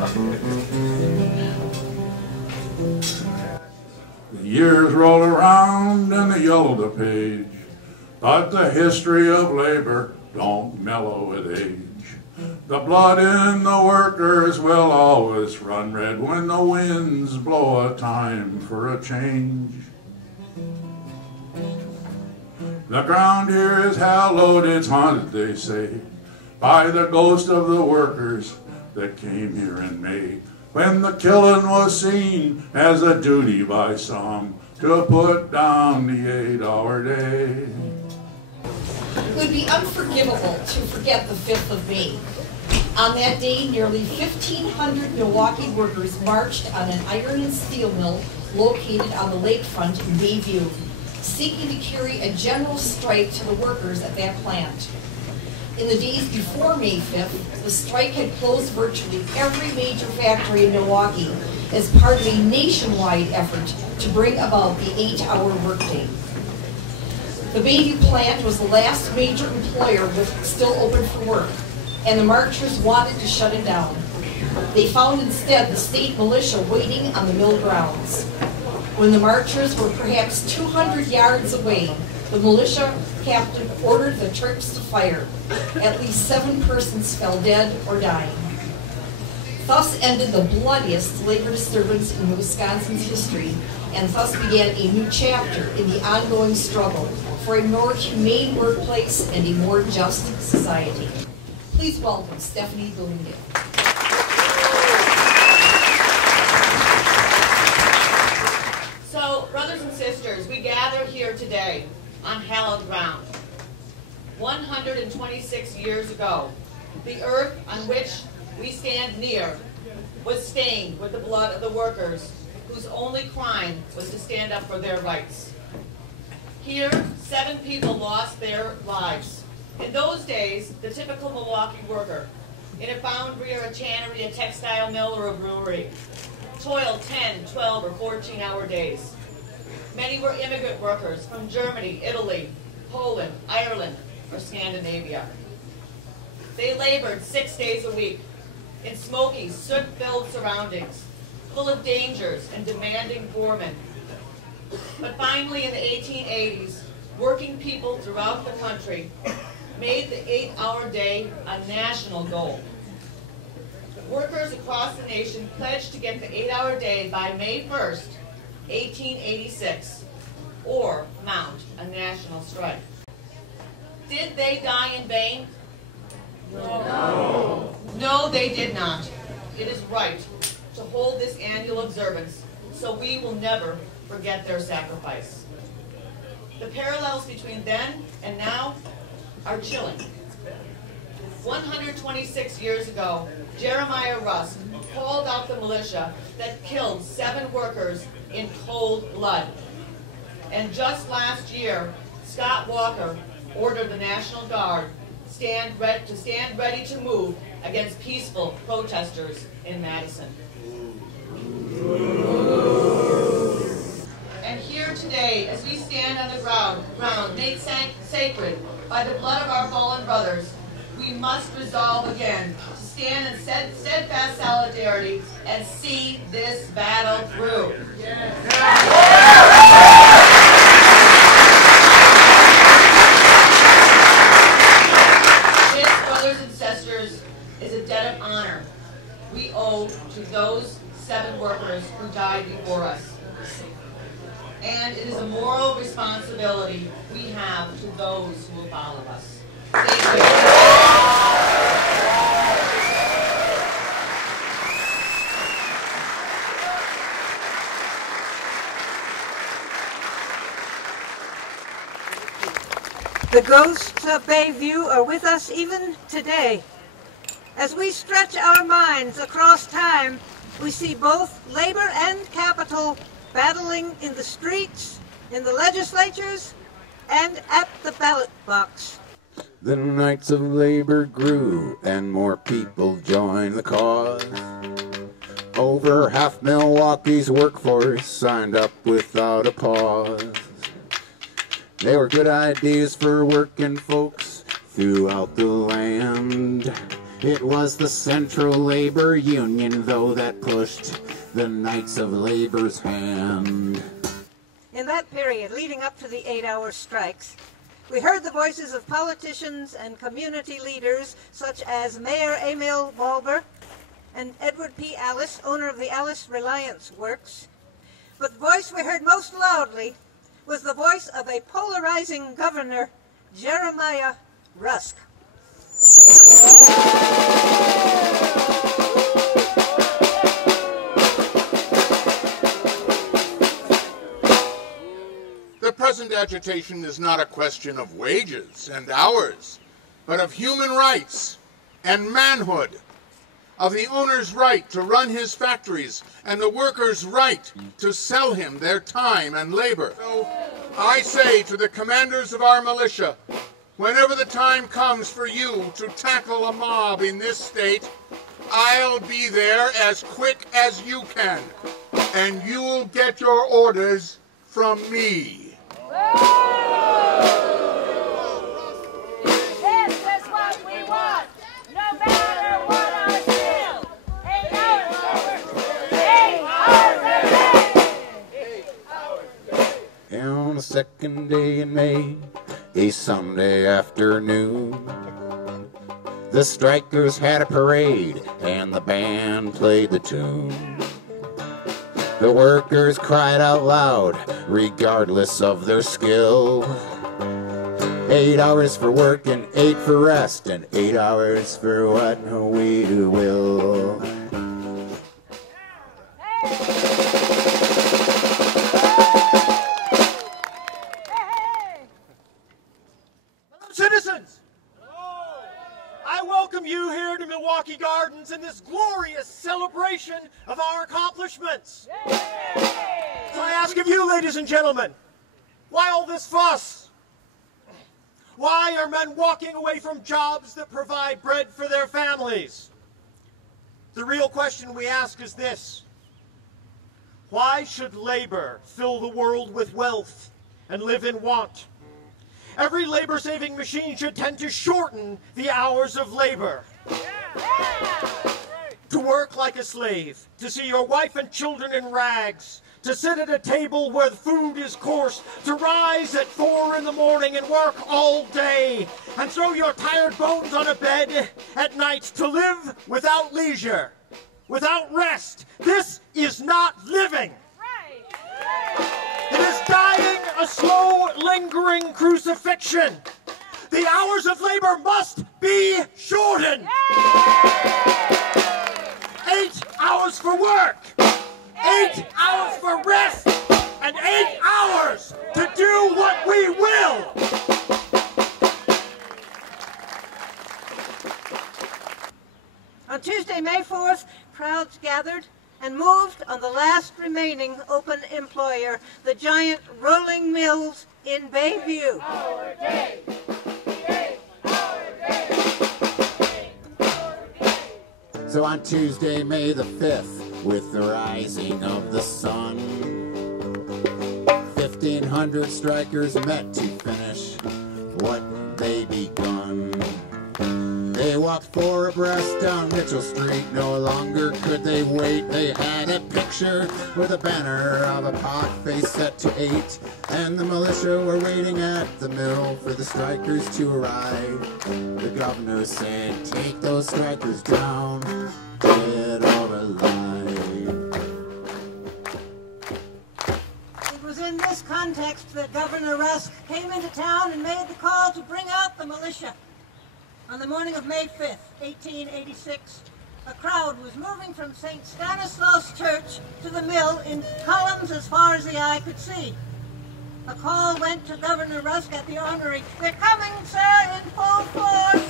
The years roll around and they yellow the page, but the history of labor don't mellow with age. The blood in the workers will always run red when the winds blow a time for a change. The ground here is hallowed, it's haunted, they say, by the ghost of the workers that came here in May, when the killing was seen as a duty by some to put down the 8-hour day. It would be unforgivable to forget the 5th of May. On that day, nearly 1,500 Milwaukee workers marched on an iron and steel mill located on the lakefront in Bay View, seeking to carry a general strike to the workers at that plant. In the days before May 5th, the strike had closed virtually every major factory in Milwaukee as part of a nationwide effort to bring about the 8-hour workday. The Bay View plant was the last major employer still open for work, and the marchers wanted to shut it down. They found instead the state militia waiting on the mill grounds. When the marchers were perhaps 200 yards away, the militia captain ordered the troops to fire. At least 7 persons fell dead or dying. Thus ended the bloodiest labor disturbance in Wisconsin's history, and thus began a new chapter in the ongoing struggle for a more humane workplace and a more just society. Please welcome Stephanie Bloomingdale. So, brothers and sisters, we gather here today on hallowed ground. 126 years ago, the earth on which we stand near was stained with the blood of the workers whose only crime was to stand up for their rights. Here, 7 people lost their lives. In those days, the typical Milwaukee worker, in a foundry or a tannery, a textile mill, or a brewery, toiled 10, 12, or 14-hour days. Many were immigrant workers from Germany, Italy, Poland, Ireland, or Scandinavia. They labored 6 days a week in smoky, soot-filled surroundings, full of dangers and demanding foremen. But finally, in the 1880s, working people throughout the country made the 8-hour day a national goal. Workers across the nation pledged to get the 8-hour day by May 1st, 1886, or mount a national strike. Did they die in vain? No. No, they did not. It is right to hold this annual observance so we will never forget their sacrifice. The parallels between then and now are chilling. 126 years ago, Jeremiah Rusk called out the militia that killed 7 workers in cold blood. And just last year, Scott Walker ordered the National Guard to stand ready to move against peaceful protesters in Madison. And here today, as we stand on the ground made sacred by the blood of our fallen brothers, we must resolve again to stand in steadfast solidarity and see this battle through. This, brothers and sisters, is a debt of honor we owe to those 7 workers who died before us. And it is a moral responsibility we have to those who will follow us. Thank you. The ghosts of Bay View are with us even today. As we stretch our minds across time, we see both labor and capital battling in the streets, in the legislatures, and at the ballot box. The nights of labor grew and more people joined the cause. Over half Milwaukee's workforce signed up without a pause. They were good ideas for working folks throughout the land. It was the Central Labor Union, though, that pushed the Knights of Labor's hand. In that period leading up to the 8-hour strikes, we heard the voices of politicians and community leaders such as Mayor Emil Balber and Edward P. Alice, owner of the Alice Reliance Works. But the voice we heard most loudly was the voice of a polarizing governor, Jeremiah Rusk. The present agitation is not a question of wages and hours, but of human rights and manhood, of the owner's right to run his factories and the worker's right to sell him their time and labor. So I say to the commanders of our militia, whenever the time comes for you to tackle a mob in this state, I'll be there as quick as you can, and you'll get your orders from me. This is what we want, no matter what our skill. 8 hours, 8 hours a day. On the second day in May, a Sunday afternoon, the strikers had a parade and the band played the tune. The workers cried out loud, regardless of their skill. 8 hours for work and 8 for rest, and 8 hours for what we will. Citizens, I welcome you here to Milwaukee Gardens in this glorious celebration of our accomplishments. So I ask of you, ladies and gentlemen, why all this fuss? Why are men walking away from jobs that provide bread for their families? The real question we ask is this: why should labor fill the world with wealth and live in want? Every labor-saving machine should tend to shorten the hours of labor. To work like a slave, to see your wife and children in rags, to sit at a table where food is coarse, to rise at 4 in the morning and work all day, and throw your tired bones on a bed at night, to live without leisure, without rest. This is not living. It is dying a slow, lingering crucifixion. The hours of labor must be shortened. 8 hours for work, 8 hours for rest, and 8 hours to do what we will. On Tuesday, May 4th, crowds gathered and moved on the last remaining open employer, the giant rolling mills in Bay View. Our day. 8 hour day. 8 hour day. So on Tuesday, May the 5th, with the rising of the sun, 1,500 strikers met to finish what they begun. They walked 4 abreast down Mitchell Street, no longer could they wait. They had a picture with a banner of a pot face set to 8, and the militia were waiting at the mill for the strikers to arrive. The governor said, take those strikers down, dead or alive. It was in this context that Governor Rusk came into town and made the call to bring out the militia. On the morning of May 5th, 1886, a crowd was moving from St. Stanislaus Church to the mill in columns as far as the eye could see. A call went to Governor Rusk at the Armory. "They're coming, sir, in full force."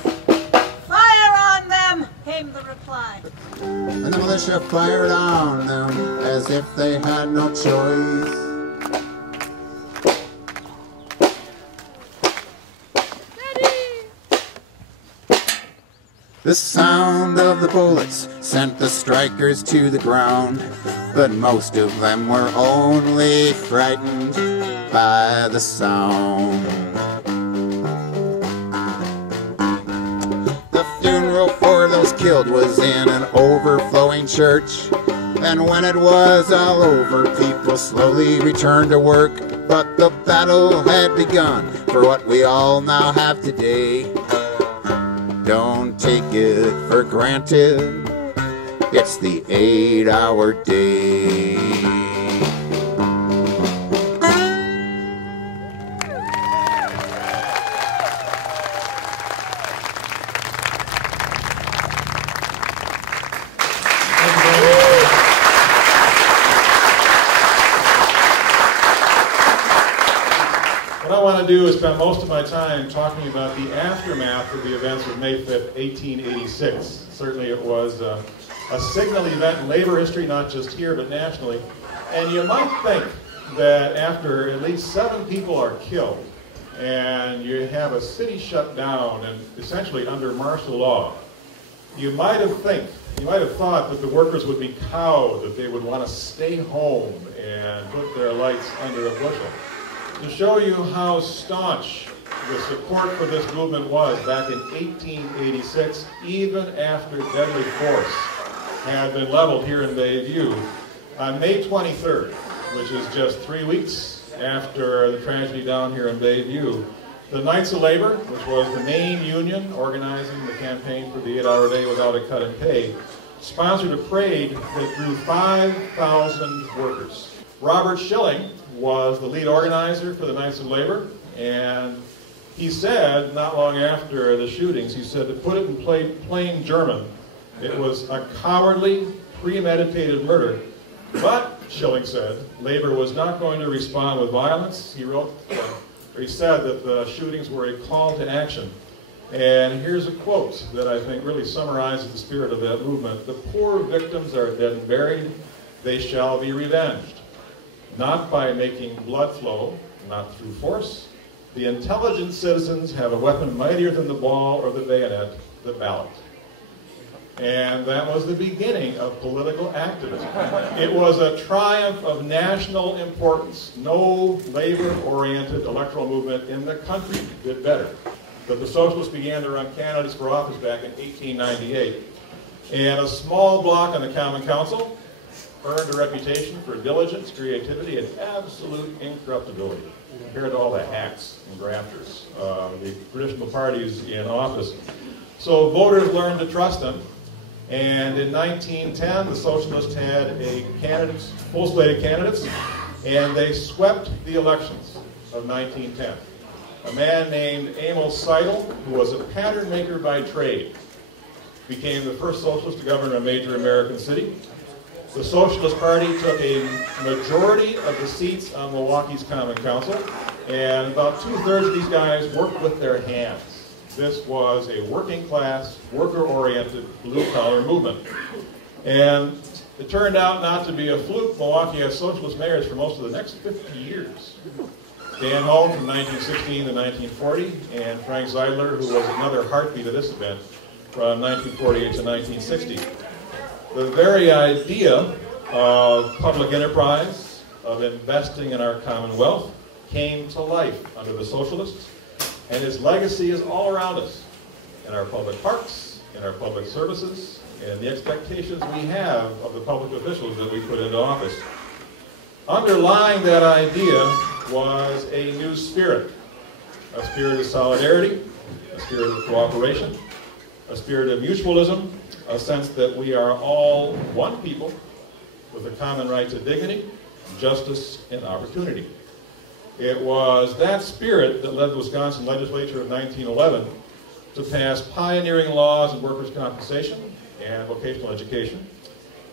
"Fire on them," came the reply. And the militia fired on them as if they had no choice. The sound of the bullets sent the strikers to the ground, but most of them were only frightened by the sound. The funeral funeral for those killed was in an overflowing church. And when it was all over, people slowly returned to work. But the battle had begun for what we all now have today. Don't take it for granted, it's the 8-hour day. What I want to do is spend most of my time talking about the aftermath of the events of May 5th, 1886. Certainly it was a signal event in labor history, not just here, but nationally. And you might think that after at least 7 people are killed, and you have a city shut down and essentially under martial law, you might have thought that the workers would be cowed, that they would want to stay home and put their lights under a bushel. To show you how staunch the support for this movement was back in 1886, even after deadly force had been leveled here in Bay View, on May 23rd, which is just 3 weeks after the tragedy down here in Bay View, the Knights of Labor, which was the main union organizing the campaign for the 8-hour day without a cut in pay, sponsored a parade that drew 5,000 workers. Robert Schilling was the lead organizer for the Knights of Labor, and he said, not long after the shootings, he said, to put it in plain German, it was a cowardly, premeditated murder. But, Schilling said, labor was not going to respond with violence. He said that the shootings were a call to action. And here's a quote that I think really summarizes the spirit of that movement. The poor victims are dead and buried. They shall be revenged. Not by making blood flow, not through force. The intelligent citizens have a weapon mightier than the ball or the bayonet, the ballot. And that was the beginning of political activism. It was a triumph of national importance. No labor-oriented electoral movement in the country did better. But the socialists began to run candidates for office back in 1898. And a small bloc on the Common Council earned a reputation for diligence, creativity, and absolute incorruptibility compared to all the hacks and grafters, the traditional parties in office. So voters learned to trust them, and in 1910 the socialists had full slate of candidates, and they swept the elections of 1910. A man named Emil Seidel, who was a pattern maker by trade, became the first socialist to govern a major American city. The Socialist Party took a majority of the seats on Milwaukee's Common Council, and about 2/3 of these guys worked with their hands. This was a working-class, worker-oriented, blue-collar movement. And it turned out not to be a fluke. Milwaukee has socialist mayors for most of the next 50 years. Dan Holm from 1916 to 1940, and Frank Zeidler, who was another heartbeat of this event, from 1948 to 1960. The very idea of public enterprise, of investing in our commonwealth, came to life under the socialists, and its legacy is all around us, in our public parks, in our public services, and the expectations we have of the public officials that we put into office. Underlying that idea was a new spirit, a spirit of solidarity, a spirit of cooperation, a spirit of mutualism, a sense that we are all one people with a common right to dignity, justice, and opportunity. It was that spirit that led the Wisconsin legislature of 1911 to pass pioneering laws in workers' compensation and vocational education.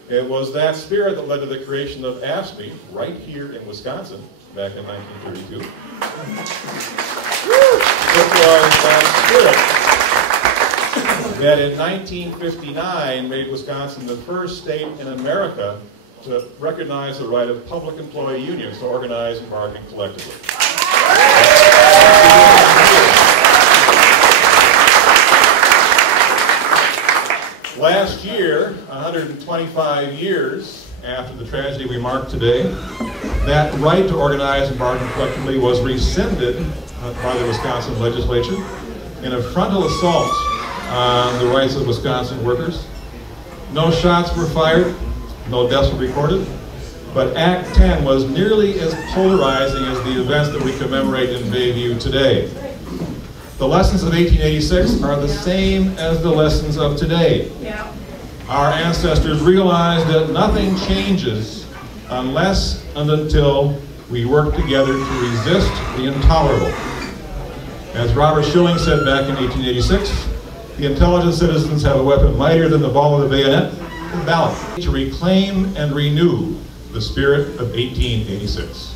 It was that spirit that led to the creation of AFSCME right here in Wisconsin back in 1932. It was that spirit that in 1959 made Wisconsin the first state in America to recognize the right of public employee unions to organize and bargain collectively. Last year, 125 years after the tragedy we mark today, that right to organize and bargain collectively was rescinded by the Wisconsin legislature in a frontal assault on the rights of Wisconsin workers. No shots were fired, no deaths were recorded, but Act 10 was nearly as polarizing as the events that we commemorate in Bay View today. The lessons of 1886 are the same as the lessons of today. Our ancestors realized that nothing changes unless and until we work together to resist the intolerable. As Robert Schilling said back in 1886, the intelligent citizens have a weapon mightier than the ball of the bayonet, the ballot, to reclaim and renew the spirit of 1886.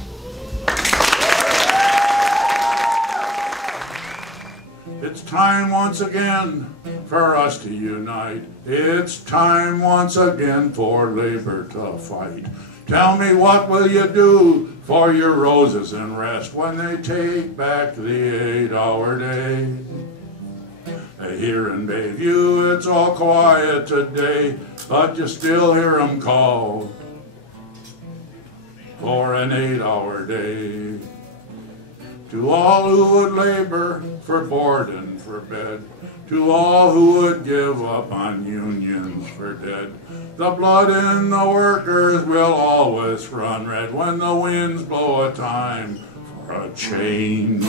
It's time once again for us to unite. It's time once again for labor to fight. Tell me, what will you do for your roses and rest when they take back the 8-hour day? Here in Bay View it's all quiet today, but you still hear them call for an 8-hour day. To all who would labor for board and for bed, to all who would give up on unions for dead, the blood in the workers will always run red when the winds blow a time for a change.